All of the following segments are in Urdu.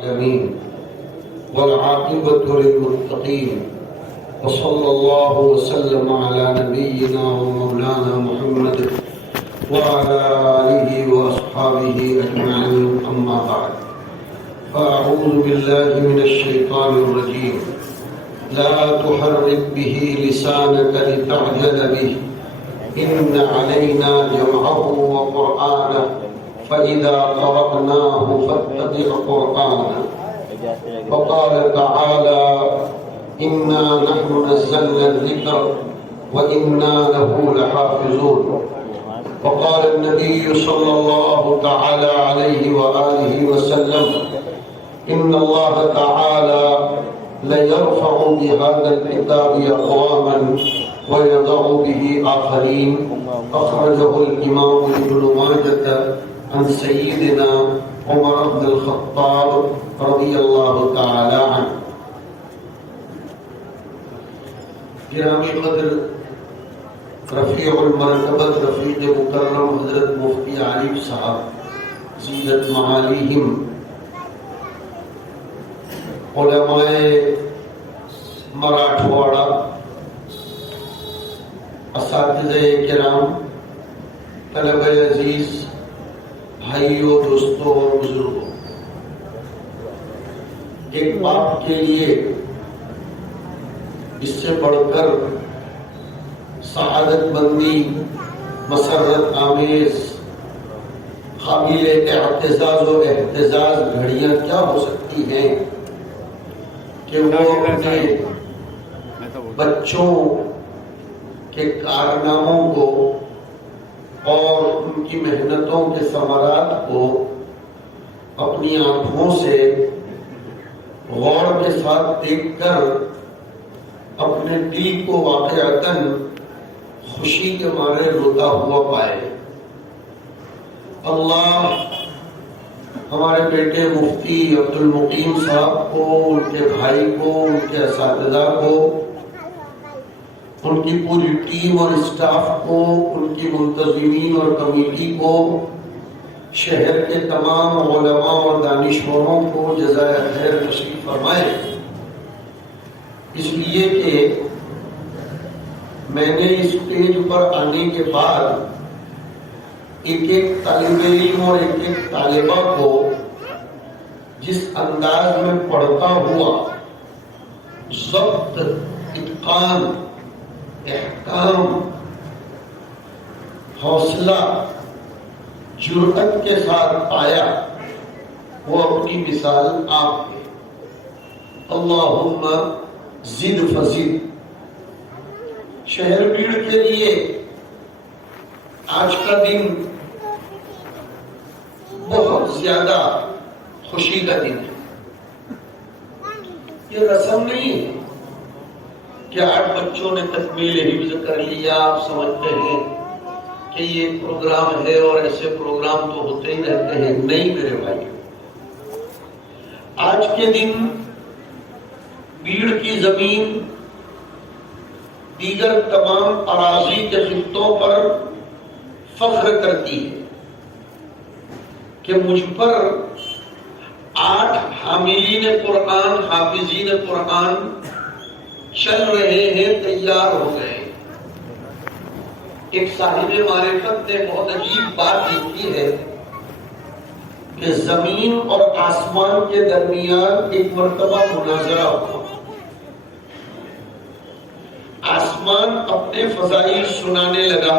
العالمين والعاقبة للمتقين وصلى الله وسلم على نبينا ومولانا محمد وعلى آله وأصحابه أجمعين أما بعد فأعوذ بالله من الشيطان الرجيم لا تحرك به لسانك لتعجل به إن علينا جمعه وقرآنه فإذا قرأناه فاتبع قرآنه وقال تعالى إنا نحن نزلنا الذكر وإنا له لحافظون وقال النبي صلى الله تعالى عليه وآله وسلم إن الله تعالى ليرفع بهذا الكتاب أقواما ويضع به آخرين أخرجه الإمام ابن ماجه عن سيدنا عمر بن الخطاب رضی اللہ تعالی عنہ. گرامی قدر رفیع المرتبت رفیق مکرم حضرت مفتی عارف صاحب زیدت معالیہم، علماء مراٹھواڑہ، اساتذہ کرام، طلبہ عزیز، بھائیوں، دوستوں اور بزرگوں، ایک باپ کے لیے اس سے بڑھ کر سعادت مندی، مسرت آمیز، قابل اعتزاز و احتجاج گھڑیاں کیا ہو سکتی ہیں کہ وہ اپنے بچوں کے کارناموں کو اور ان کی محنتوں کے ثمرات کو اپنی آنکھوں سے غور کے ساتھ دیکھ کر اپنے دل کو واقعتاً خوشی کے مارے روتا ہوا پائے. اللہ ہمارے بیٹے مفتی عبد المقیم صاحب کو، ان کے بھائی کو، ان کے اساتذہ کو، ان کی پوری ٹیم اور اسٹاف کو، ان کی منتظمین اور کمیٹی کو، شہر کے تمام علماء اور دانشوروں کو جزائے خیر نصیب فرمائے. اس لیے کہ میں نے اس اسٹیج پر آنے کے بعد ایک ایک طالب علم اور ایک ایک طالبہ کو جس انداز میں پڑھتا ہوا ضبط، اتقان، احکام، حوصلہ، جرأت کے ساتھ پایا، وہ اپنی مثال آپ ہے. اللہم زد فزد. شہر بیڑ کے لیے آج کا دن بہت زیادہ خوشی کا دن ہے. یہ رسم نہیں ہے کہ 8 بچوں نے تکمیل حفظ کر لیا، آپ سمجھتے ہیں کہ یہ پروگرام ہے اور ایسے پروگرام تو ہوتے ہی رہتے ہیں. نہیں میرے بھائی، آج کے دن بیڑ کی زمین دیگر تمام اراضی کے خطوں پر فخر کرتی ہے کہ مجھ پر 8 حاملین قرآن، حافظین قرآن چل رہے ہیں، تیار ہو گئے. ایک صاحب معرفت نے بہت عجیب بات لکھی ہے کہ زمین اور آسمان کے درمیان ایک مرتبہ مناظرہ ہوا. آسمان اپنے فضائل سنانے لگا،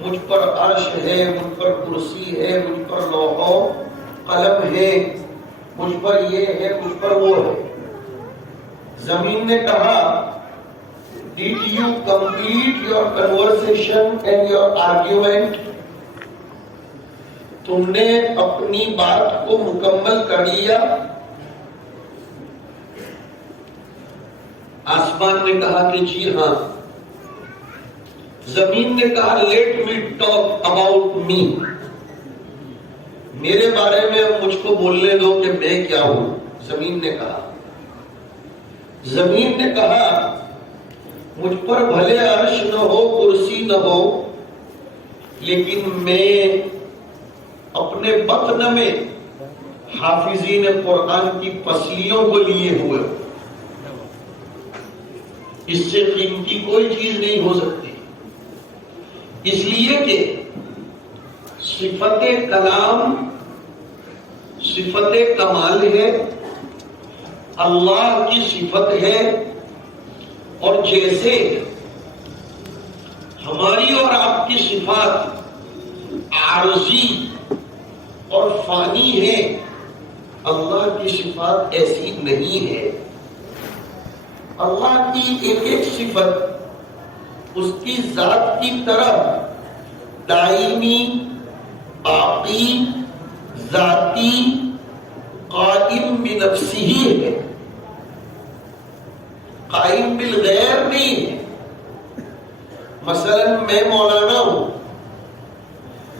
مجھ پر عرش ہے، مجھ پر کرسی ہے، مجھ پر لوح و قلم ہے، مجھ پر یہ ہے، مجھ پر وہ ہے. زمین نے کہا Did you complete your conversation and your argument? تم نے اپنی بات کو مکمل کر لیا؟ آسمان نے کہا کہ جی ہاں. زمین نے کہا let me talk about me. میرے بارے میں مجھ کو بولنے دو کہ میں کیا ہوں. زمین نے کہا. زمین نے کہا مجھ پر بھلے عرش نہ ہو، کرسی نہ ہو، لیکن میں اپنے بطن میں حافظین قرآن کی پسلیوں کو لیے ہوئے ہو، اس سے قیمتی کوئی چیز نہیں ہو سکتی، اس لیے کہ صفت کلام صفت کمال ہے، اللہ کی صفت ہے، اور جیسے ہماری اور آپ کی صفات عارضی اور فانی ہے، اللہ کی صفات ایسی نہیں ہے۔ اللہ کی ایک ایک صفت اس کی ذات کی طرف دائمی، باقی، ذاتی، قائم بنفسہ ہے، قائم بالغیر نہیں ہے۔ مثلا میں مولانا ہوں،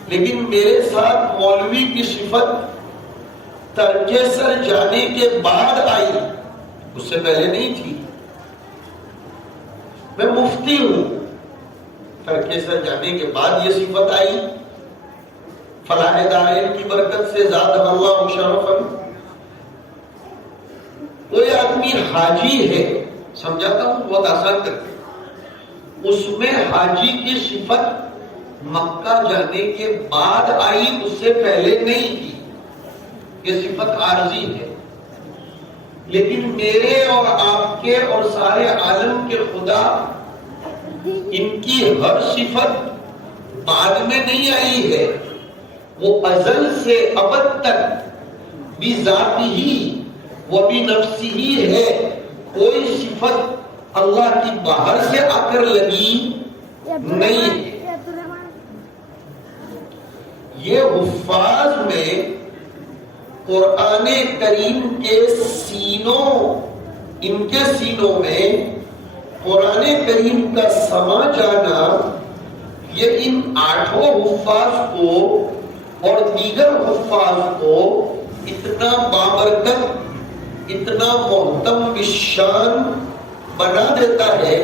لیکن میرے ساتھ مولوی کی صفت ترک سر جانے کے بعد آئی، اس سے پہلے نہیں تھی۔ میں مفتی ہوں، ترک سر جانے کے بعد یہ صفت آئی، فلاح دارین کی برکت سے زاد اللہ شرفا۔ کوئی آدمی حاجی ہے، سمجھاتا ہوں بہت آسان کر کے، اس میں حاجی کی صفت مکہ جانے کے بعد آئی، اس سے پہلے نہیں تھی، یہ صفت عارضی ہے۔ لیکن میرے اور آپ کے اور سارے عالم کے خدا، ان کی ہر صفت بعد میں نہیں آئی ہے، وہ ازل سے ابد تک بذاتہ و بنفسہ ہے۔ کوئی صفت اللہ کی باہر سے آ کر لگی نہیں ہے۔ یہ حفاظ میں قرآن کریم کے سینوں، ان کے سینوں میں قرآن کریم کا سما جانا، یہ ان 8 حفاظ کو اور دیگر حفاظ کو اتنا بابرکت، اتنا محتم بالشان بنا دیتا ہے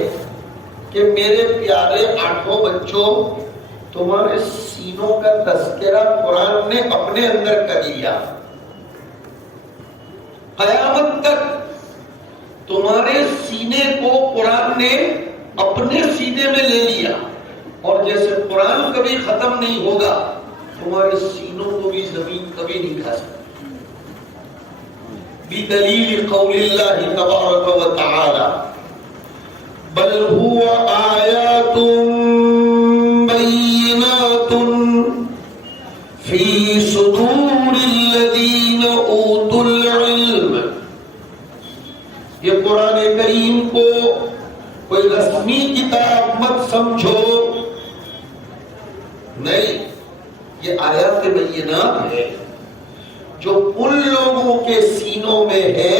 کہ میرے پیارے 8 بچوں، تمہارے سینوں کا تذکرہ قرآن نے اپنے اندر کر لیا۔ قیامت تک تمہارے سینے کو قرآن نے اپنے سینے میں لے لیا، اور جیسے قرآن کبھی ختم نہیں ہوگا، تمہارے سینوں کو بھی زمین کبھی نہیں کھا سکتی۔ بدلیل قول اللہ تبارک و تعالی بل هو آیات بینات فی صدور الذین اوتوا العلم۔ یہ قرآن کریم کو کوئی رسمی کتاب مت سمجھو، نہیں، یہ آیات بینات ہے جو ان لوگوں کے سینوں میں ہے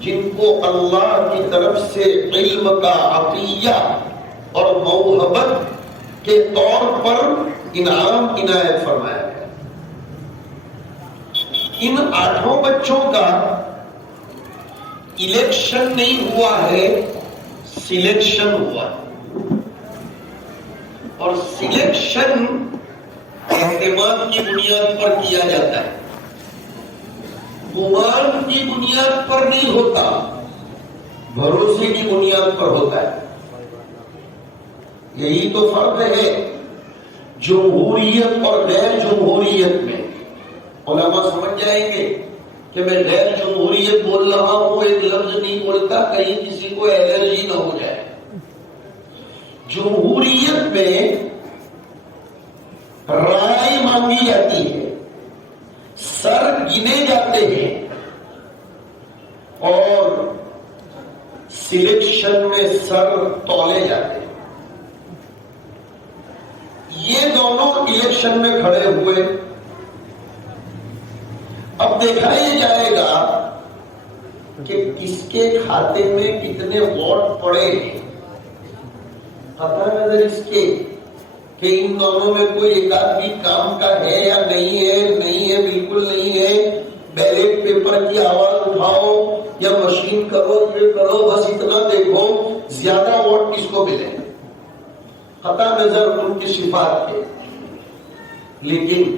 جن کو اللہ کی طرف سے علم کا عطیہ اور موہبت کے طور پر انعام عنایت فرمایا گیا۔ ان 8 بچوں کا الیکشن نہیں ہوا ہے، سلیکشن ہوا، اور سلیکشن اعتماد کی بنیاد پر کیا جاتا ہے، گمان کی بنیاد پر نہیں ہوتا، بھروسے کی بنیاد پر ہوتا ہے۔ یہی تو فرق ہے جمہوریت اور غیر جمہوریت میں۔ علماء سمجھ جائیں گے کہ میں غیر جمہوریت بول رہا ہوں، ایک لفظ نہیں بولتا کہیں کسی کو الرجی نہ ہو جائے۔ جمہوریت میں رائے مانگی جاتی ہے، سر گنے جاتے ہیں، اور سلیکشن میں سر تولے جاتے ہیں۔ یہ دونوں الیکشن میں کھڑے ہوئے، اب دیکھا یہ جائے گا کہ کس کے کھاتے میں کتنے ووٹ پڑے ہیں، قطع نظر اس کے کہ ان دونوں میں کوئی ایک آدمی کام کا ہے یا نہیں ہے، نہیں ہے، بالکل نہیں ہے، بیلٹ پیپر کی آواز اٹھاؤ یا مشین کرو، یہ کرو، بس اتنا دیکھو زیادہ ووٹ کس کو ملے، قطع نظر ان کی صفات کے۔ لیکن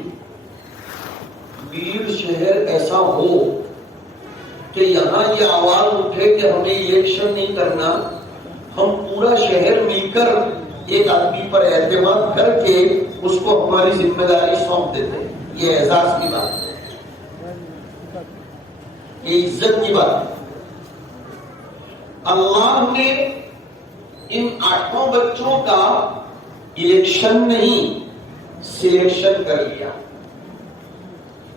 ویر شہر ایسا ہو کہ یہاں یہ آواز اٹھے کہ ہمیں الیکشن نہیں کرنا، ہم پورا شہر مل کر ایک آدمی پر اعتماد کر کے اس کو ہماری ذمہ داری سونپ دیتے ہیں. یہ اعزاز کی بات ہے، یہ عزت کی بات ہے. اللہ نے ان 8 بچوں کا الیکشن نہیں سلیکشن کر لیا،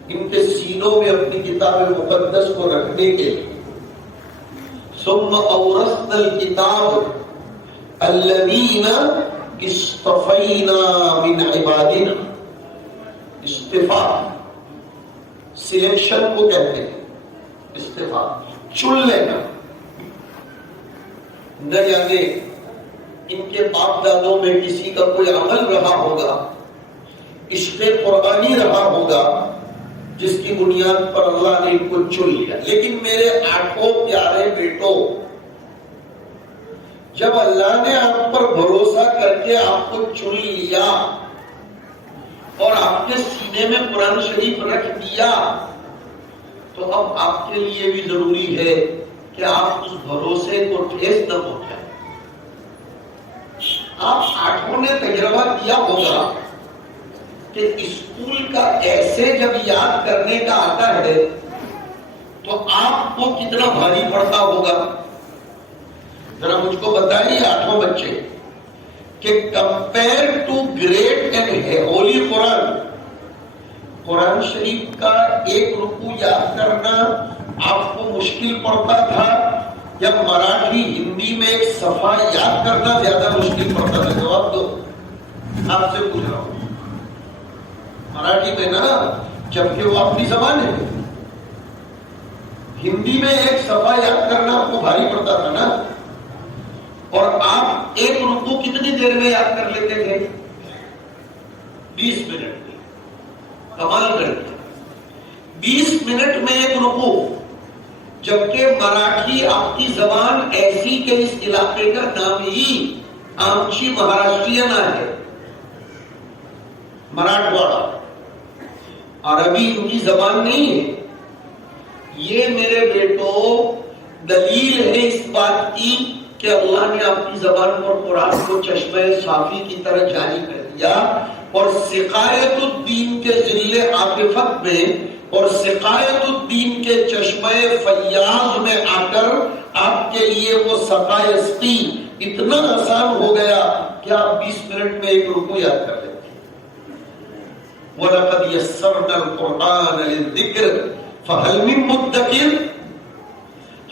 ان کے سینوں میں اپنی کتاب مقدس کو رکھنے کے لیے. ثم اورثنا الکتاب الذین اصطفینا من عبادنا. استفا سلیکشن کو کہتے ہیں، استفا چن لینا. نہ جانے ان کے باپ دادوں میں کسی کا کوئی عمل رہا ہوگا، عشق قربانی رہا ہوگا، جس کی بنیاد پر اللہ نے ان کو چن لیا. لیکن میرے 8 پیارے بیٹوں، جب اللہ نے آپ پر بھروسہ کر کے آپ کو چن لیا اور آپ کے سینے میں قرآن شریف رکھ دیا، تو اب آپ کے لیے بھی ضروری ہے کہ آپ اس بھروسے کو ٹھیس نہ پہنچائیں. آپ 8 نے تجربہ کیا ہوگا کہ اسکول کا ایسے جب یاد کرنے کا آتا ہے تو آپ کو کتنا بھاری پڑتا ہوگا. ذرا مجھ کو بتائیے 8 بچے کہ compare to great and holy Quran, Quran شریف کا ایک رکوع یاد کرنا آپ کو مشکل پڑتا تھا یا مراٹھی ہندی میں ایک صفحہ یاد کرنا زیادہ مشکل پڑتا تھا؟ جواب دو، آپ سے پوچھ رہا ہوں. مراٹھی میں نا، جبکہ وہ اپنی زبان ہے. ہندی میں ایک صفحہ یاد کرنا آپ کو بھاری پڑتا تھا نا. اور آپ ایک رکوع کتنی دیر میں یاد کر لیتے تھے؟ 20 منٹ میں. کمال کرتے 20 منٹ میں ایک رکوع، جبکہ مراٹھی آپ کی زبان ایسی کہ اس علاقے کا نام ہی آمچی مہاراشٹرینا ہے، مراٹھواڑا. عربی ان کی زبان نہیں ہے. یہ میرے بیٹوں دلیل ہے اس بات کی کہ اللہ نے آپ کی زبان پر قرآن کو چشمہ صافی کی طرح جاری کر دیا، اور سقایت الدین کے ذل عاطفت میں اور سقایت الدین کے چشمہ فیاض میں آ کر آپ کے لیے وہ سقایستی اتنا آسان ہو گیا کہ آپ 20 منٹ میں ایک رکوع یاد کر لیتے. وَلَقَدْ يَسَّرْنَا الْقُرْآنَ لِلذِّكْرِ فَهَلْ مِن مُدَّكِرٍ.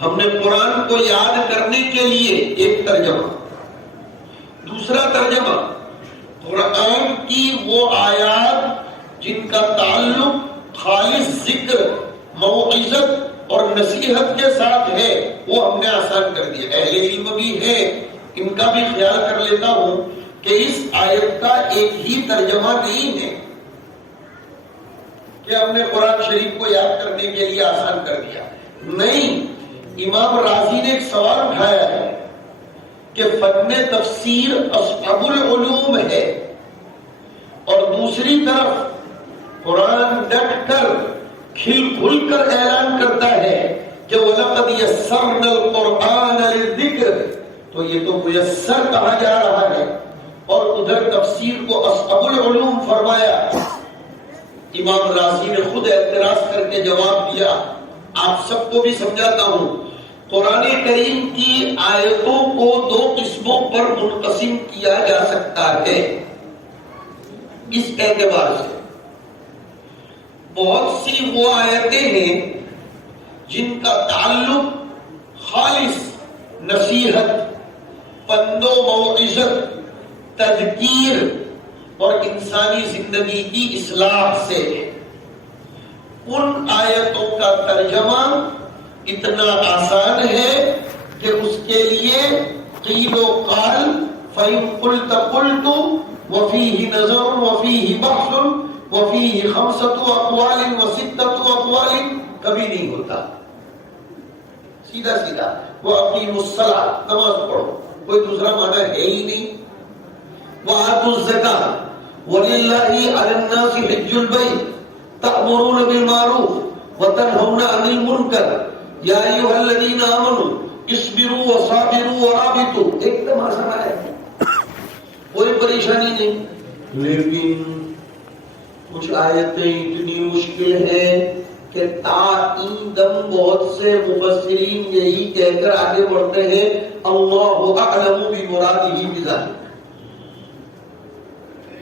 ہم نے قرآن کو یاد کرنے کے لیے ایک ترجمہ. دوسرا ترجمہ، قرآن کی وہ آیات جن کا تعلق خالص ذکر، موعظت اور نصیحت کے ساتھ ہے، وہ ہم نے آسان کر دیا. اہل علم بھی ہے، ان کا بھی خیال کر لیتا ہوں کہ اس آیت کا ایک ہی ترجمہ نہیں ہے کہ ہم نے قرآن شریف کو یاد کرنے کے لیے آسان کر دیا. نہیں، امام رازی نے ایک سوال اٹھایا ہے کہ فن تفسیر اصحاب العلوم ہے، اور دوسری طرف قرآن ڈٹ کر کھل کھل کر اعلان کرتا ہے کہ وَلَقَدْ يَسَّرْنَا الْقُرْآنَ لِلذِّكْرِ. تو یہ تو میسر کہا جا رہا ہے، اور ادھر تفسیر کو اصحاب العلوم فرمایا. امام رازی نے خود اعتراض کر کے جواب دیا. آپ سب کو بھی سمجھاتا ہوں، قرآن کریم کی آیتوں کو 2 قسموں پر منقسم کیا جا سکتا ہے. اس اعتبار سے بہت سی وہ آیتیں ہیں جن کا تعلق خالص نصیحت، پند و موعظت، تذکیر اور انسانی زندگی کی اصلاح سے ہے. ان آیتوں کا ترجمہ اتنا آسان ہے کہ اس کے لیے قیل و قال، فَإِن قُلْتَ قُلْتُ وَفِيهِ نَظَرٌ وَفِيهِ بَحْثٌ وَفِيهِ 5 أقوال و6 أقوال کبھی نہیں ہوتا. سیدھا سیدھا وَأَقِيمُوا الصَّلَاةَ، نماز پڑھو، کوئی دوسرا معنی ہے ہی نہیں. وَآتُوا الزَّكَاةَ وَلِلَّهِ عَلَى النَّاسِ حِجُّ الْبَيْتِ، تأمرون بالمعروف وتنهون عن المنکر یا ایھا الذین آمنوا اصبروا وصابروا ورابطوا. ایک دم آسان ہے، کوئی پریشانی نہیں. لیکن کچھ آیتیں اتنی مشکل ہیں کہ دم بہت سے مفسرین یہی کہہ کر آگے بڑھتے ہیں اللہ اعلم بمرادہ بذلک،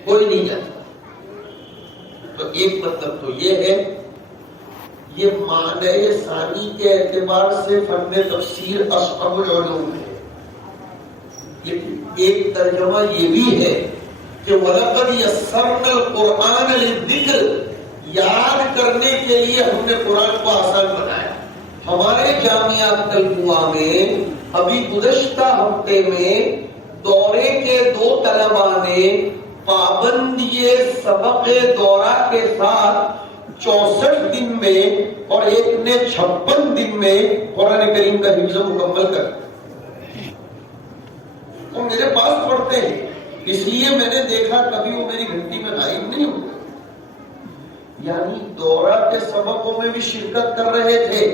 کوئی نہیں جانتا. تو ایک مطلب تو یہ ہے، یہ معنی ثانی کے اعتبار سے فن تفسیر اصعب العلوم ہے. لیکن ایک ترجمہ یہ بھی ہے کہ وَلَقَدْ يَسَّرْنَا الْقُرْآنَ لِلذِّكْرِ، یاد کرنے کے لیے ہم نے قرآن کو آسان بنایا. ہمارے جامعہ تلقوا میں ابھی گزشتہ ہفتے میں دورے کے 2 طلباء نے پابندی سبق دورہ کے ساتھ 64 دن میں اور ایک نے 56 دن میں قرآن کریم کا حفظ مکمل کر. وہ میرے پاس پڑھتے ہیں، اس لیے میں نے دیکھا کبھی وہ میری گھنٹی میں غائب نہیں ہوتا. یعنی دورہ کے سبقوں میں بھی شرکت کر رہے تھے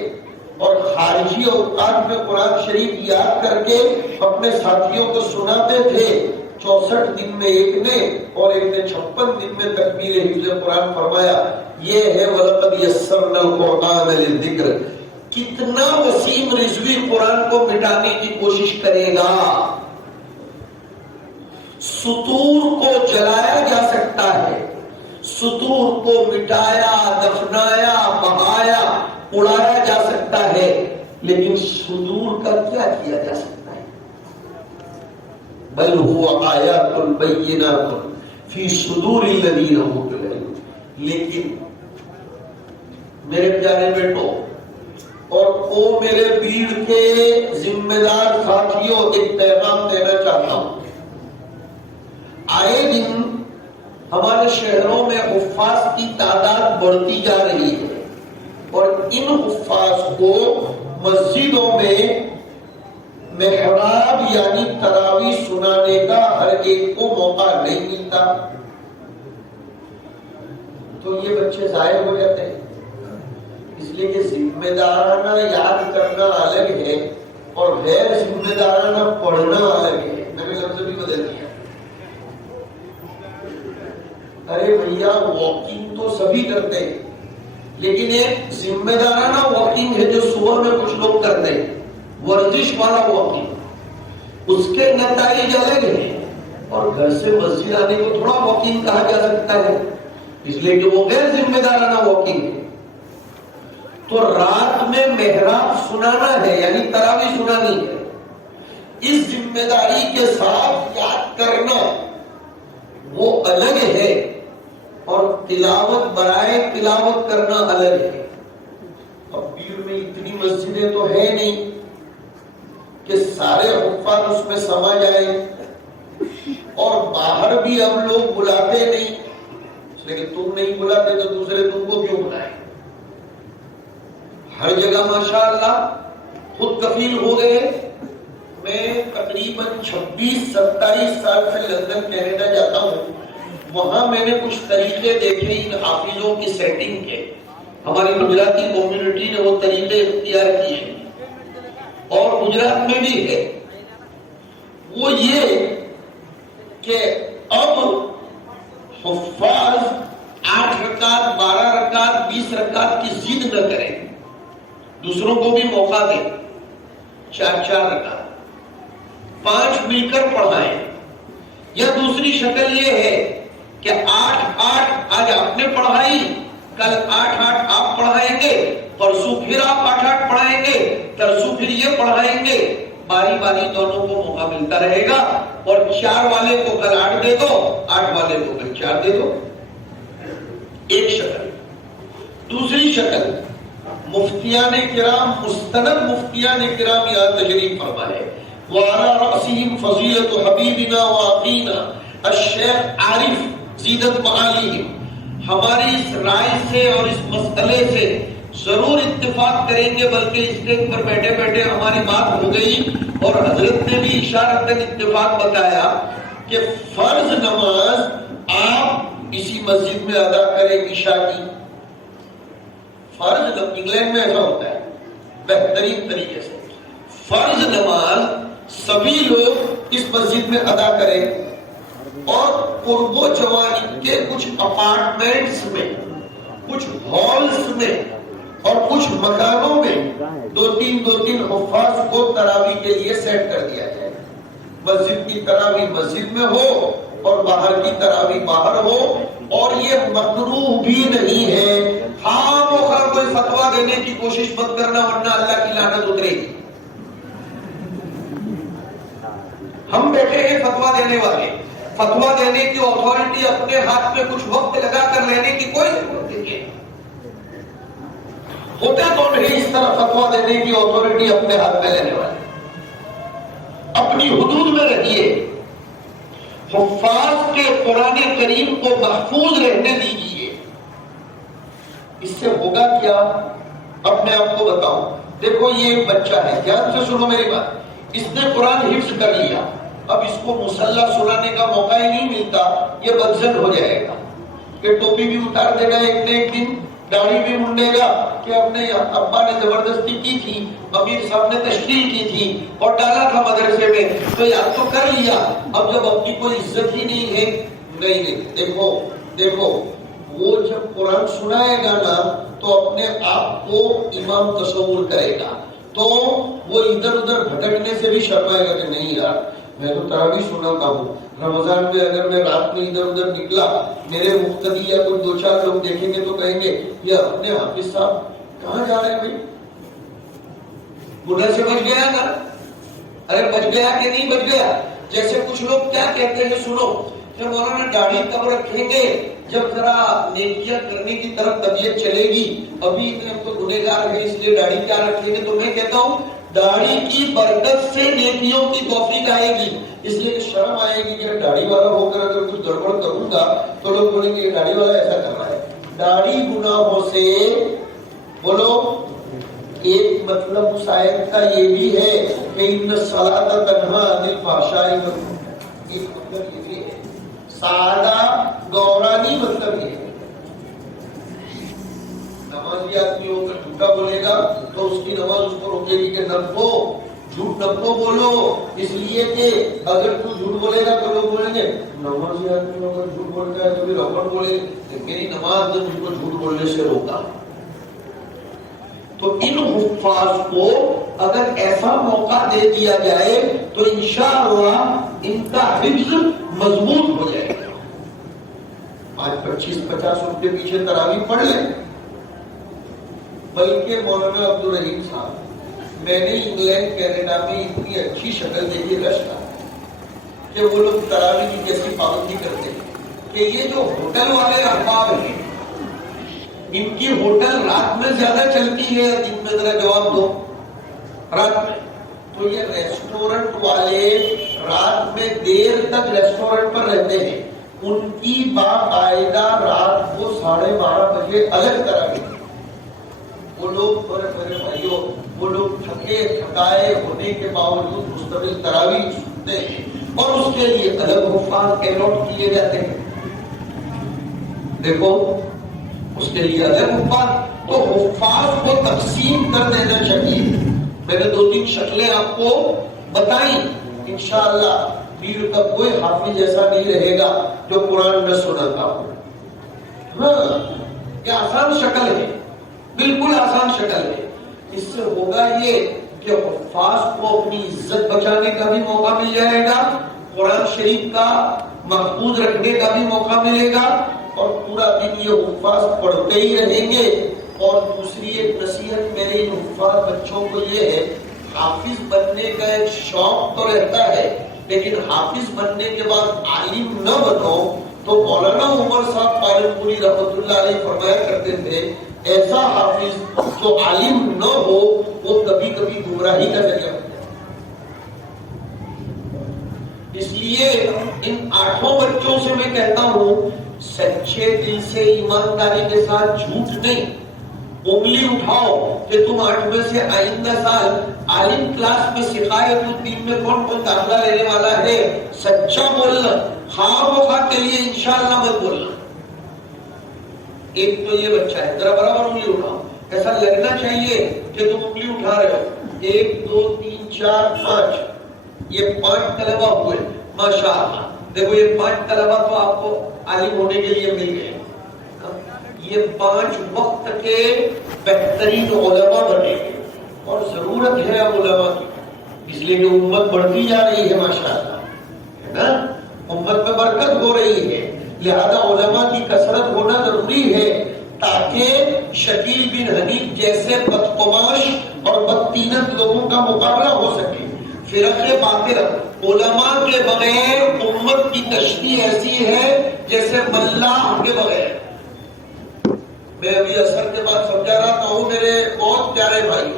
اور خارجی اوقات میں قرآن شریف یاد کر کے اپنے ساتھیوں کو سناتے تھے. 64 دن میں ایک نے اور ایک نے 56 دن میں تکمیل حفظ قرآن فرمایا. یہ ہے وَلَقَدْ يَسَّرْنَا الْقُرْآنَ لِلذِّكْرِ. کتنا وسیم رضوی قرآن کو مٹانے کی کوشش کرے گا. سطور کو جلایا جا سکتا ہے، سطور کو مٹایا، دفنایا، بہایا، اڑایا جا سکتا ہے، لیکن صدور کا کیا کیا جا سکتا ہے؟ بل هو آیات بینات فی صدور الذین اوتوا العلم. لیکن میرے پیارے بیٹوں اور او میرے بھیڑ کے ذمہ دار ساتھیوں، ایک پیغام دینا چاہتا ہوں. آئے دن ہمارے شہروں میں حفاظ کی تعداد بڑھتی جا رہی ہے اور ان حفاظ کو مسجدوں میں محراب یعنی تراویح سنانے کا ہر ایک کو موقع نہیں ملتا. تو یہ بچے ضائع ہو جاتے ہیں. اس لیے کہ ذمہ دارانہ یاد کرنا الگ ہے اور غیر ذمہ دارانہ پڑھنا الگ ہے. میں نے لفظ بھی بدل دیا. ارے بھیا واکنگ تو سبھی کرتے ہیں، لیکن ایک ذمہ دارانہ واکنگ ہے جو صبح میں کچھ لوگ کرتے ہیں، ورزش والا واکنگ، اس کے نتائج الگ ہیں. اور گھر سے مسجد آنے کو تھوڑا واکنگ کہا جا سکتا ہے، اس لیے کہ وہ غیر ذمہ دارانہ واکنگ ہے. تو رات میں محراب سنانا ہے یعنی تراویح سنانی ہے. اس ذمہ داری کے ساتھ یاد کرنا وہ الگ ہے اور تلاوت برائے تلاوت کرنا الگ ہے. اب بھیڑ میں اتنی مسجدیں تو ہے نہیں کہ سارے حفاظ اس میں سما جائیں، اور باہر بھی اب لوگ بلاتے نہیں، لیکن تم نہیں بلاتے تو دوسرے تم کو کیوں بلائیں. ہر جگہ ماشاءاللہ خود کفیل ہو گئے. میں تقریباً 26-27 سال سے لندن کینیڈا جاتا ہوں. وہاں میں نے کچھ طریقے دیکھے ان حافظوں کی سیٹنگ کے. ہماری گجراتی کمیونٹی نے وہ طریقے اختیار کیے اور گجرات میں بھی ہے. وہ یہ کہ اب حفاظ 8 رکعت 12 رکعت 20 رکعت کی ضد نہ کریں، دوسروں کو بھی موقع دیں. 4 رکعت 5 مل کر پڑھائیں. یا دوسری شکل یہ ہے کہ 8 آج آپ نے پڑھائی، کل 8 آپ پڑھائیں گے، پرسوں پھر آپ 8 پڑھائیں گے، ترسوں پھر یہ پڑھائیں گے. باری باری دونوں کو موقع ملتا رہے گا. اور 4 والے کو کل 8 دے دو، 8 والے کو کل 4 دے دو. ایک شکل. دوسری شکل مفتیان کرام، مستند مفتیان کرام یہاں تشریف فرمائے. وعلى رأسهم فضيلة حبيبنا وعقينا الشيخ عارف زیدت معالیہم. ہماری اس رائے سے اور اس مسئلے سے ضرور اتفاق کریں گے، بلکہ اسٹیج پر بیٹھے بیٹھے ہماری بات ہو گئی اور حضرت نے بھی اشارتاً اتفاق بتایا کہ فرض نماز آپ اسی مسجد میں ادا کریں عشاء کی، فرض انگلینڈ میں ایسا ہوتا ہے بہترین طریقے سے، فرض نماز سبھی لوگ اس مسجد میں ادا کریں اور قرب و جوانی کے کچھ اپارٹمنٹس میں، کچھ ہالز میں اور کچھ مکانوں میں دو تین حفاظ کو تراویح کے لیے سیٹ کر دیا جائے. مسجد کی تراویح مسجد میں ہو اور باہر کی تراویح باہر ہو، اور یہ مکروہ بھی نہیں ہے. ہاں وہ کوئی فتوا دینے کی کوشش مت کرنا ورنہ اللہ کی لعنت اترے گی. ہم بیٹھے ہیں فتوا دینے والے، فتوا دینے کی اتھارٹی اپنے ہاتھ میں کچھ وقت لگا کر لینے کی کوئی ضرورت نہیں ہے. ہوتا تو نہیں اس طرح فتوا دینے کی اتھارٹی اپنے ہاتھ میں لینے والے. اپنی حدود میں رہیے، حفاظ کے قرآن کریم کو محفوظ رہنے دیجیے. اس سے ہوگا کیا؟ اپنے آپ کو بتاؤں. دیکھو یہ ایک بچہ ہے، دھیان سے سنو میری بات. اس نے قرآن حفظ کر لیا، اب اس کو مصلی سنانے کا موقع ہی نہیں ملتا، یہ بدزن ہو جائے گا کہ ٹوپی بھی اتار دے گا ایک نہ ایک دن، داڑھی بھی منڈے گا کہ اپنے ابا نے زبردستی کی تھی، امیر صاحب نے تشکیل کی تھی اور ڈالا تھا مدرسے میں تو یاد تو کر لیا، اب جب اپنی کوئی عزت ہی نہیں ہے. نہیں دیکھو وہ جب قرآن سنائے گا نا تو اپنے آپ کو امام تصور کرے گا، تو وہ ادھر ادھر بھٹکنے سے بھی شرمائے گا کہ نہیں یار میں تو تراویح سناتا ہوں. رمضان میں اگر میں رات میں ادھر ادھر نکلا، میرے مقتدی یا کوئی دو چار لوگ دیکھیں گے تو کہیں گے یہ اپنے حافظ صاحب کہاں جا رہے ہیں بھائی؟ گناہ سے بچ گیا نا؟ ارے بچ گیا کہ نہیں بچ گیا؟ جیسے کچھ لوگ کیا کہتے ہیں سنو، جب مولانا داڑھی کب رکھیں گے جب ذرا نیکیاں کرنے کی طرف طبیعت چلے گی، ابھی اتنے تو گنہگار ہیں اس لیے داڑھی کیا رکھیں گے. تو میں کہتا ہوں داڑھی کی برکت سے نیکیوں کی توفیق آئے گی، اس لیے شرم آئے گی کہ داڑھی والا ہو کر اگر کچھ گڑبڑ کروں گا تو لوگ بولیں گے یہ داڑھی والا ایسا کر رہا ہے. داڑھی گناہوں سے بولو. ایک مطلب اس آیت کا یہ بھی ہے کہ ان الصلاۃ تنہی عن الفحشاء والمنکر، ایک مطلب یہ بھی ہے. سادہ گورانی مطلب یہ ہے نمازی آدمی ہو کر جھوٹا بولے گا تو اس کی نماز اس کو روکے گی کہ نبو جھوٹ نبو بولو، اس لیے کہ اگر تو جھوٹ بولے گا تو لوگ بولیں گے نمازی آدمی ہو کر جھوٹ بولتا ہے تو بھی روکڑ بولے گا، میری نماز نے مجھ کو جھوٹ بولنے سے روکا. تو ان حفاظ کو اگر ایسا موقع دے دیا جائے تو انشاءاللہ ان کا حفظ مضبوط ہو جائے گا. آج 25-50 روپے پیچھے تراویح پڑھ لیں. بلکہ مولانا عبدالرحیم صاحب، میں نے انگلینڈ کینیڈا میں اتنی اچھی شکل دیکھی رشتہ کہ وہ لوگ تراویح کی کیسی پابندی کرتے ہیں کہ یہ جو ہوٹل والے احباب ہیں ان کی ہوٹل رات میں زیادہ چلتی ہے، دن میں ذرا جواب دو. رات میں تو یہ ریسٹورنٹ والے رات میں دیر تک ریسٹورنٹ پر رہتے ہیں، ان کی باقاعدہ رات کو 12:30 بجے الگ تراویح. وہ لوگ میرے بھائیوں، وہ لوگ تھکے تھکائے ہونے کے باوجود مستقل تراویح سنتے ہیں اور اس کے لیے الگ حفاظ الاٹ کیے جاتے ہیں. دیکھو اس کے لیے الگ حفاظ، تو حفاظ کو تقسیم کر دینا چاہیے. میں نے 2-3 شکلیں آپ کو بتائیں. انشاءاللہ پیر کا کوئی حافظ ایسا نہیں رہے گا جو قرآن میں سناتا ہو. ہاں یہ آسان شکل ہے، بالکل آسان شکل ہے. اس سے ہوگا یہ کہ حفاظ کو اپنی عزت بچانے کا بھی موقع مل جائے گا، قرآن شریف کا محفوظ رکھنے کا بھی موقع ملے گا، اور پورا دن یہ حفاظ پڑھتے ہی رہیں گے. اور دوسری ایک نصیحت میرے ان حفاظ بچوں کو یہ ہے، حافظ بننے کا ایک شوق تو رہتا ہے لیکن حافظ بننے کے بعد عالم نہ بنو. تو مولانا عمر صاحب پالنپوری رحمۃ اللہ علیہ فرمایا کرتے تھے ایسا حافظ جو عالم نہ ہو وہ کبھی کبھی گمراہی کا ذریعہ بنتا ہے. اس لیے ان 8 بچوں سے میں کہتا ہوں سچے دل سے ایمانداری کے ساتھ جھوٹ نہیں. انگلی اٹھاؤ کہ تم 8 میں سے آئندہ سال عالم کلاس میں سکھائے تو 3 میں کون داخلہ لینے والا ہے. سچا بولنا، خواہ وخواہ کے لیے انشاءاللہ مت بولنا. ایک تو یہ بچہ ہے، ذرا برابر انگلی اٹھاؤ. ایسا لگنا چاہیے کہ تم انگلی اٹھا رہے ہو 1 2 3 4 5 یہ 5 طلبہ ہوئے ماشاءاللہ. دیکھو یہ 5 طلبہ تو آپ کو عالم ہونے کے لیے مل گئے. یہ 5 وقت کے بہترین علماء بنے گے اور ضرورت ہے علماء کی، اس لیے کہ امت بڑھتی جا رہی ہے ماشاءاللہ، ہے نا، امت میں برکت ہو رہی ہے، لہذا علماء کی کثرت ہونا ضروری ہے تاکہ شکیل بن حنیف جیسے بدقماش اور بدتینت لوگوں کا مقابلہ ہو سکے. فرق باطل علماء کے بغیر امت کی کشتی ایسی ہے جیسے ملاح کے بغیر. میں ابھی اثر کے بعد سمجھا رہا تھا ہوں میرے بہت پیارے بھائی،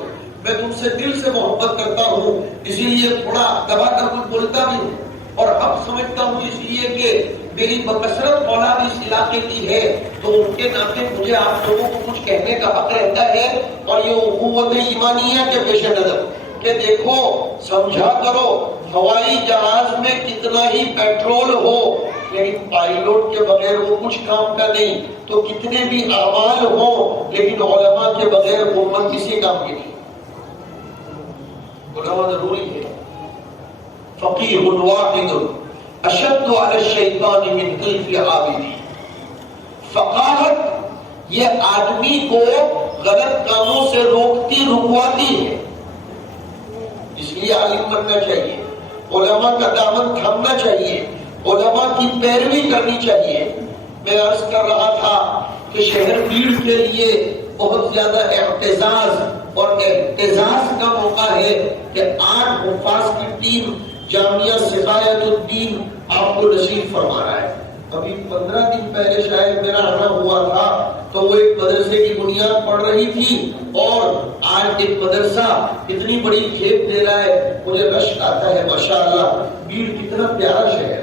میں تم سے دل سے محبت کرتا ہوں، اسی لیے تھوڑا دبا کر کچھ بولتا بھی ہوں، اور اب سمجھتا ہوں اس لیے کہ میری بکثرت اولاد اس علاقے کی ہے تو ان کے ناطے مجھے آپ لوگوں کو کچھ کہنے کا حق رہتا ہے. اور یہ اخوت ایمانیہ کے پیش نظر کہ دیکھو سمجھا کرو ہوائی جہاز میں کتنا ہی پیٹرول ہو لیکن پائلوٹ کے بغیر وہ کچھ کام کا نہیں، تو کتنے بھی اعمال ہوں لیکن علماء کے بغیر امت کسی کام کی نہیں. علماء ضروری ہے. فقیہ واحد اشد علی الشیطان من الف عابد. فقاہت یہ آدمی کو غلط کاموں سے روکتی رکواتی ہے، اس لیے عالم بننا چاہیے، علماء کا دامن تھامنا چاہیے، علماء کی پیروی کرنی چاہیے. میں عرض کر رہا تھا کہ شہر بیڑ کے لیے بہت زیادہ اعتزاز اور اعتزاز کا موقع ہے کہ 8 حفاظ کی ٹیم جامعہ سقایت الدین آپ کو نصیب فرما رہا ہے. ابھی 15 دن پہلے شاید میرا آنا ہوا تھا تو وہ ایک مدرسے کی بنیاد پڑ رہی تھی اور آج ایک مدرسہ اتنی بڑی کھیپ دے رہا ہے، مجھے رشک آتا ہے. ماشاءاللہ بیڑ کتنا پیارا شہر ہے،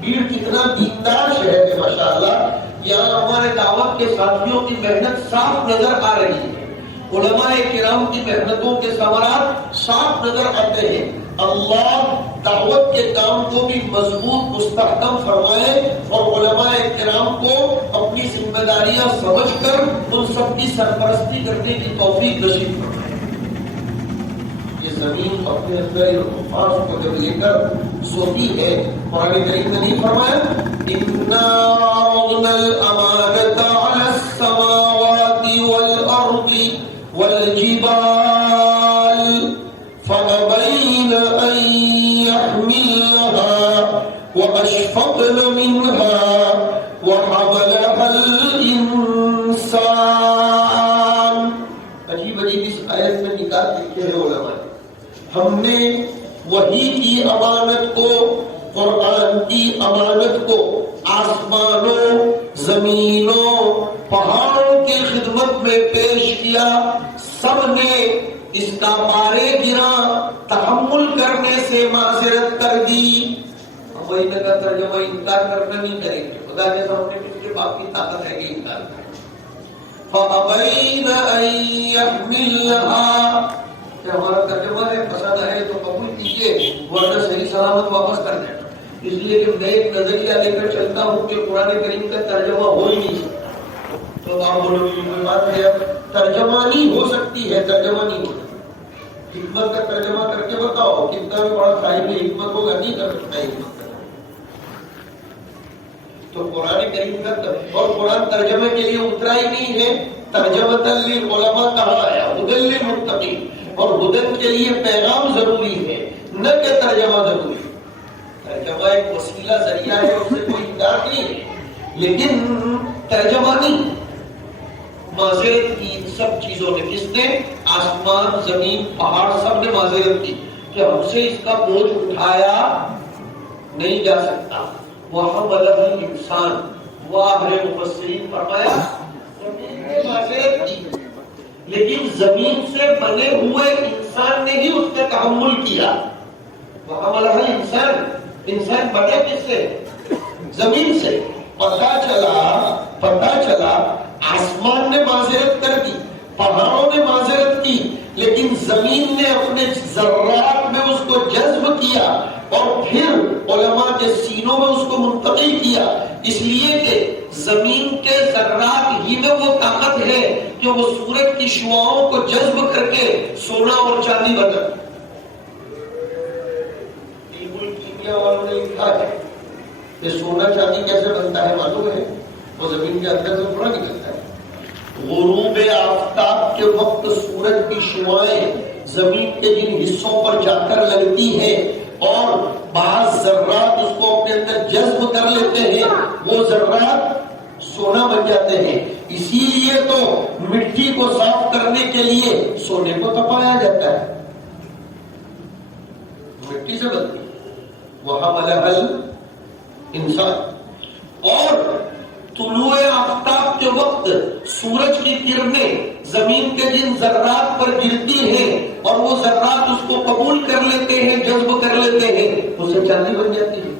بیڑ کتنا دیندار شہر ہے ماشاءاللہ. یہاں ہمارے دعوت کے ساتھیوں کی محنت صاف نظر آ رہی ہے، علماء کرام کی محنتوں کے ثمرات صاف نظر آتے ہیں. اللہ دعوت کے کام کو بھی مضبوط مستحکم فرمائے اور علماء کرام کو اپنی ذمہ داریاں سمجھ کر ان سب کی سرپرستی کرنے کی توفیق نصیب فرمائے. یہ زمین اپنے اندر الفاظ کو جب لے کر سوتی ہے، قرآن کریم نے نہیں فرمایا اِنَّا عَرَضْنَا الْأَمَانَةَ عَلَى السَّمَاوَاتِ وَالْأَرْضِ وَالْجِبَالِ فَأَبَيْنَ أَن يَحْمِلْنَهَا وَأَشْفَقْنَ مِنْهَا وَحَمَلَهَا الْإِنسَانُ. عجیب عجیب اس آیت میں نکات لکھے ہیں علماء. ہم نے وحی کی امانت کو، قرآن کی امانت کو آسمانوں، زمینوں، پہاڑوں کی خدمت میں پیش کیا. سب نے اس کا پارے گرا، تحمل کرنے سے معذرت کر دی. ہم وہی کا ترجمہ انکار کرنا نہیں کریں گے، خدا کے سامنے کس کے باپ کی طاقت ہے کہ انکار کریں. فَأَبَيْنَ أَن يَحْمِلْنَهَا، کہ ہمارا ترجمہ ہے پسند آئے تو قبول کیجئے ورنہ صحیح سلامت واپس کر دینا. اس لیے کہ میں ایک نظریہ لے کر چلتا ہوں کہ قرآن کریم کا ترجمہ ہو ہی نہیں سکتا. تو آپ بولو گے کوئی بات ہے، ترجمہ نہیں ہو سکتی ہے، ترجمہ نہیں ہو سکتا. حکمت کا ترجمہ کر کے بتاؤ، کتنا بھی بڑا صاحب حکمت ہوگا نہیں کر سکتا حکمت. تو قرآن کریم کا اور قرآن ترجمے کے لیے اترا ہی نہیں ہے. ترجمۃ للعلماء کہا آیا، ہدی للمتقین، اور ہدن کے لیے پیغام ضروری ہے نہ کہ ترجمہ ضروری ہے. ترجمہ ایک وسیلہ ذریعہ ہے، اس سے کوئی انکار نہیں ہے، لیکن ترجمہ نہیں. معذرت کی ان سب چیزوں نے، کس نے؟ آسمان، زمین، پہاڑ، سب نے معذرت کی کہ ہم سے اس کا بوجھ اٹھایا نہیں جا سکتا. وَحَمَلَهُ الْإِنسَانُ، واہر مفسرین فرمایا معذرت کی، لیکن زمین سے بنے ہوئے انسان نے ہی اس کا تحمل کیا. وَحَمَلَهُ الْإِنسَانُ، انسان بنے کس سے؟ زمین سے. پتہ چلا آسمان نے معذرت کر دی، پہاڑوں نے معذرت کی، لیکن زمین نے اپنے ذرات میں اس کو کو جذب کیا اور پھر علماء کے سینوں میں اس کو منتقل کیا، اس لیے کہ زمین کے ذرات ہی میں وہ طاقت ہے کہ وہ سورج کی شعاؤں کو جذب کر کے سونا اور چاندی بنا۔ کیمیا والوں نے لکھا ہے کہ سونا چاندی کیسے بنتا ہے معلوم ہے؟ وہ زمین کے اندر سے تھوڑا نکلتا ہے۔ غروب آفتاب کے وقت سورج کی شعاعیں زمین کے جن حصوں پر جا کر لگتی ہیں اور بعض ذرات اس کو اپنے اندر جذب کر لیتے ہیں، وہ ذرات سونا بن جاتے ہیں۔ اسی لیے تو مٹی کو صاف کرنے کے لیے سونے کو تپایا جاتا ہے، مٹی سے بنتی ہے۔ وَحَمَلَهَا الْإِنسَانُ۔ اور طلوع آفتاب کے وقت سورج کی کرنیں زمین کے جن ذرات پر گرتی ہیں اور وہ ذرات اس کو قبول کر لیتے ہیں، جذب کر لیتے ہیں، اسے چاندی بن جاتی ہے۔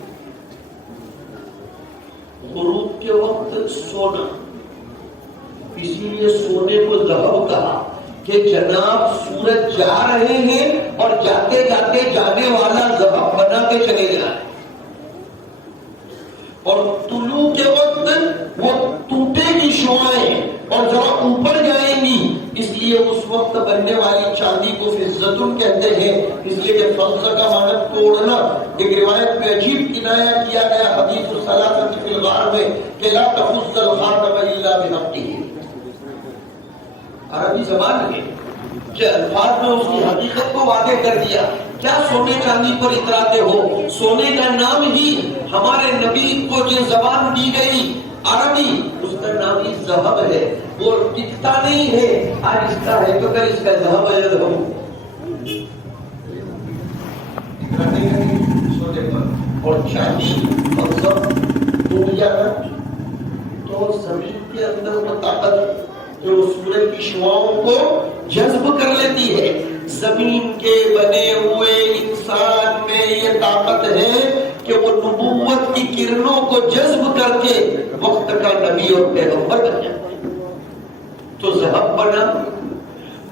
غروب کے وقت سونا، اسی لیے سونے کو ذہب کہا کہ جناب سورج جا رہے ہیں اور جاتے جاتے جانے والا ذہب بنا کے چلے جا رہے ہیں، اور طلوع کے وقت وہ ٹوٹے کی شعاعیں اور ذرا اوپر جائیں گی، اس لیے اس وقت بننے والی چاندی کو فضتن کہتے ہیں۔ اس لیے کہ فضہ کا معنی توڑنا، ایک روایت میں عجیب کنایا کیا گیا حدیث الثلاثہ فی الغار میں کہ لا تفض الخاتم الا بحقہ۔ عربی زبان میں کہ الفاظ میں اس کی حقیقت کو واضح کر دیا۔ کیا سونے چاندی پر اتراتے ہو؟ سونے کا نام ہی ہمارے نبی کو جو زبان دی گئی عربی، اس کا نام ہی ذہب ہے، وہ ٹکتا نہیں ہے، آج اس کا ہے تو کل اس کا ذہب ہے۔ سونے پر اور چاندی اور سب ٹوٹ جانا تو زمین کے اندر وہ طاقت جو سورج کی شعاؤں کو جذب کر لیتی ہے، زمین کے بنے ہوئے انسان میں یہ طاقت ہے کہ وہ نبوت کی کرنوں کو جذب کر کے وقت کا نبی اور پیغمبر بن جاتا ہے۔ تو ذہب بنا،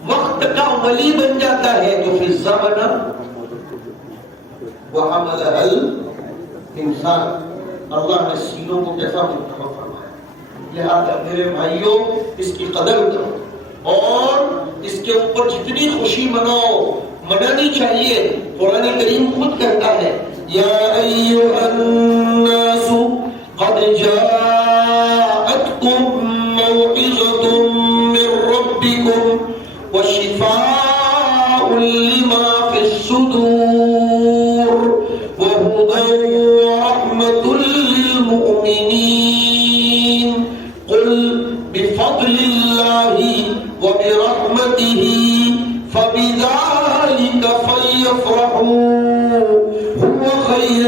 وقت کا ولی بن جاتا ہے تو فضہ بنا۔ وَحَمَلَهَا الْإِنسَانُ، اللہ نے سینوں کو کیسا منتخب فرمایا۔ لہذا میرے بھائیوں اس کی قدر کرو اور اس کے اوپر جتنی خوشی مناؤ، منانی چاہیے۔ قرآن کریم خود کہتا ہے یا ایھا الناس قد جاءتکم موعظۃ من ربکم وشفاء لما فی الصدور وہدی ورحمۃ للمؤمنین قل بفضل اللہ وبرحمتہ فبذلک فلیفرحوا هو خیر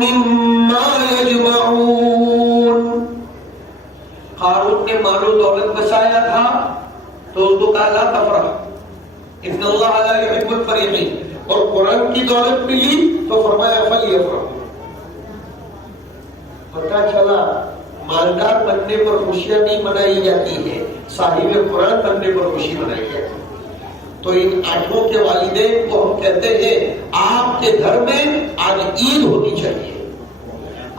مما یجمعون۔ قارون نے مال و دولت بسایا تھا تو اس کو کہا لا تفرح ان اللہ لا يحب الفرحین، اور قرآن کی دولت ملی تو فرمایا فلیفرحوا۔ پتہ چلا مالدار بننے پر خوشیاں نہیں منائی جاتی ہے، صاحب قرآن بننے پر خوشی منائی جاتی ہے۔ تو ان آٹھوں کے والدین کو ہم کہتے ہیں آپ کے گھر میں آج عید ہونی چاہیے،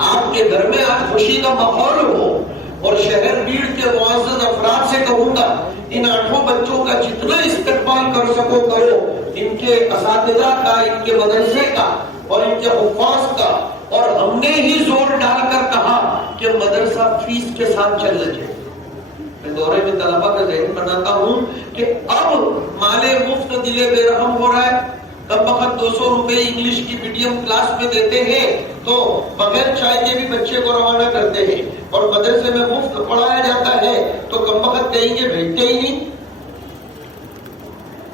آپ کے گھر میں آج خوشی کا ماحول ہو، اور شہر بیڑ کے معزز افراد سے کہوں گا ان آٹھوں بچوں کا جتنا استقبال کر سکو کرو، ان کے اساتذہ کا، ان کے مدرسے کا اور ان کے حفاظ کا۔ اور ہم نے ہی زور ڈال کر کہا کہ مدرسہ فیس کے ساتھ چلنا چاہیے۔ میں دورے میں طلبہ کا ذہن بناتا ہوں کہ اب مال مفت دل بے رحم ہو رہا ہے، کم وقت 200 روپے انگلش کی میڈیم کلاس میں دیتے ہیں تو بغیر چائے کے بھی بچے کو روانہ کرتے ہیں، اور مدرسے میں مفت پڑھایا جاتا ہے تو کم وقت کہیں گے بھیجتے ہی نہیں،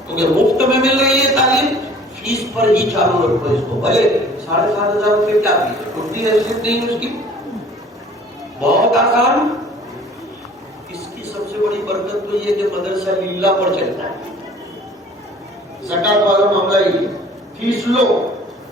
کیونکہ مفت میں مل رہی ہے تعلیم، فیس پر ہی چالو رکھو اس کو، بھلے 7,500 روپے کیا فیس ہے، کوئی حیثیت نہیں اس کی، بہت آسان۔ اس کی سب سے بڑی برکت تو یہ کہ مدرسہ للہ پر چلتا ہے، زکات والا معاملہ ہی، فیس لو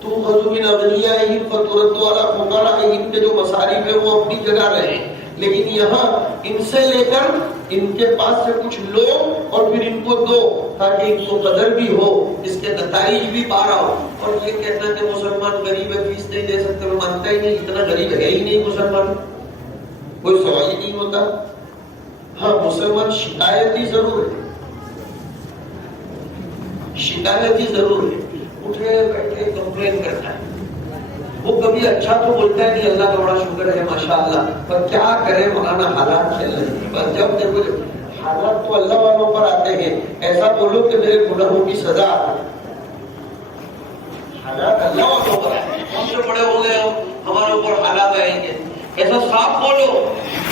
تم خزوین اغنیائہم فترد علی فقرائہم کے جو مصارف ہے وہ اپنی جگہ رہے، لیکن یہاں ان سے لے کر ان کے پاس سے کچھ لو اور پھر ان کو دو تاکہ ان کو قدر بھی ہو، اس کے نتائج بھی پارا ہو۔ اور یہ کہنا کہ مسلمان غریب ہے فیس نہیں دے سکتے، وہ مانتا ہی نہیں، اتنا غریب ہے ہی نہیں مسلمان، کوئی سوال ہی نہیں ہوتا۔ ہاں مسلمان شکایتی ضرور ہے، شکایتی ضرور ہے، اٹھے بیٹھے کمپلین کرتا ہے، وہ کبھی اچھا تو بولتا ہے کہ اللہ کا بڑا شکر ہے ماشاءاللہ، پر کیا کرے مولانا حالات چل رہے ہیں، بس جب دیکھو حالات تو اللہ والوں پر آتے ہیں، ایسا بولو کہ میرے گناہوں کی سزا آتی ہے، حالات اللہ والوں پر آتے ہیں، ہم سے بڑے ہو گئے ہو ہمارے اوپر حالات آئیں گے، ایسا صاف بولو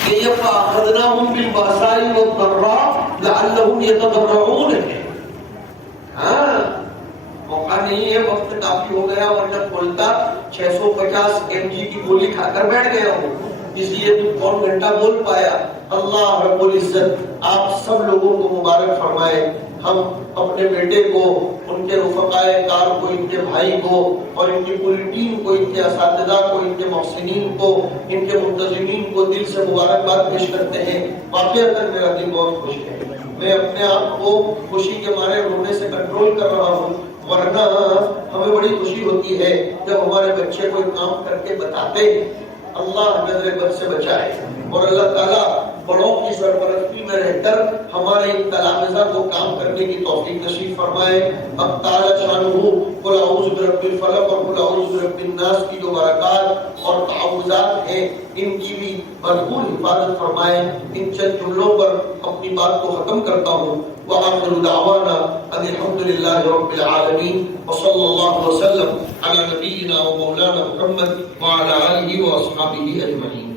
کہ یہ فَأَخَذْنَاهُمْ بِالْبَأْسَاءِ وَالضَّرَّاءِ لَعَلَّهُمْ يَتَضَرَّعُونَ۔ ہاں موقع نہیں ہے، وقت کافی ہو گیا، ورنہ کھولتا 650 mg کی گولی کھا کر بیٹھ گیا ہوں، اس لیے تو کون گھنٹہ بول پایا۔ اللہ رب العزت آپ سب لوگوں کو مبارک فرمائے، ہم اپنے بیٹے کو، ان کے رفقائے کار کو، ان کے بھائی کو اور ان کی پوری ٹیم کو، ان کے اساتذہ کو، ان کے محسنین کو، ان کے منتظمین کو دل سے مبارکباد پیش کرتے ہیں۔ واقعتاً میرا دل بہت خوش ہے، میں اپنے آپ کو خوشی کے مارے رونے سے کنٹرول کر رہا ہوں، ورنہ ہمیں بڑی خوشی ہوتی ہے جب ہمارے بچے کوئی کام کر کے بتاتے ہیں۔ اللہ نظر بد سے بچائے اور اللہ تعالیٰ بڑوں کی سرپرستی میں رہ کر ہمارے ان تلامذہ کو کام کرنے کی توفیق نصیب فرمائے۔ اب تعالیٰ شانہ قل اعوذ برب الفلق اور قل اعوذ برب الناس کی جو برکات اور تعوذات ہیں ان کی بھی بھرپور حفاظت فرمائے۔ ان چند جملوں پر اپنی بات کو ختم کرتا ہوں۔ وآخر دعوانا ان الحمد للہ رب العالمین وصلی اللہ وسلم علی نبینا و مولانا محمد وعلی آلہ و اصحابہ اجمعین۔